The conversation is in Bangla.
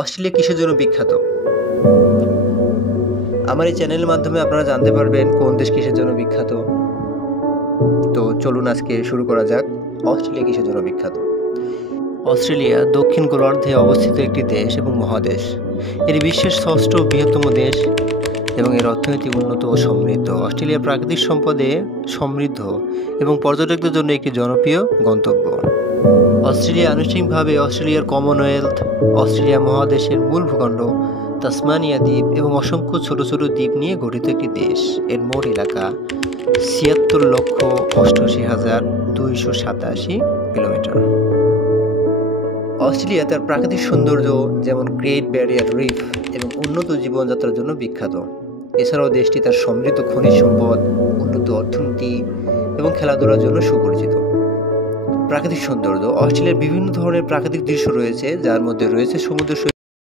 অস্ট্রেলিয়া কিসের জন্য বিখ্যাত? আমার এই চ্যানেলের মাধ্যমে আপনারা জানতে পারবেন কোন দেশ কিসের জন্য বিখ্যাত। তো চলুন আজকে শুরু করা যাক। অস্ট্রেলিয়া কিসের জন্য বিখ্যাত? অস্ট্রেলিয়া দক্ষিণ গোলার্ধে অবস্থিত একটি দেশ এবং মহাদেশ। এটি বিশ্বের ষষ্ঠ বৃহত্তম দেশ এবং এর অর্থনীতি উন্নত ও সমৃদ্ধ। অস্ট্রেলিয়া প্রাকৃতিক সম্পদে সমৃদ্ধ এবং পর্যটকদের জন্য একটি জনপ্রিয় গন্তব্য। অস্ট্রেলিয়া আনুষ্ঠানিকভাবে অস্ট্রেলিয়ার কমনওয়েলথ, অস্ট্রেলিয়া মহাদেশের মূল ভূখণ্ড, তাসমানিয়া দ্বীপ এবং অসংখ্য ছোট ছোট দ্বীপ নিয়ে গঠিত একটি দেশ। এর মোট এলাকা ৭৬,৮৮,২৮৭ কিলোমিটার। অস্ট্রেলিয়া তার প্রাকৃতিক সৌন্দর্য যেমন গ্রেট ব্যারিয়ার রিফ এবং উন্নত জীবনযাত্রার জন্য বিখ্যাত। এছাড়াও দেশটি তার সমৃদ্ধ খনিজ সম্পদ, উন্নত অর্থনীতি এবং খেলাধুলার জন্য সুপরিচিত। প্রাকৃতিক সৌন্দর্য: অস্ট্রেলিয়ার বিভিন্ন ধরনের প্রাকৃতিক দৃশ্য রয়েছে, যার মধ্যে রয়েছে সমুদ্র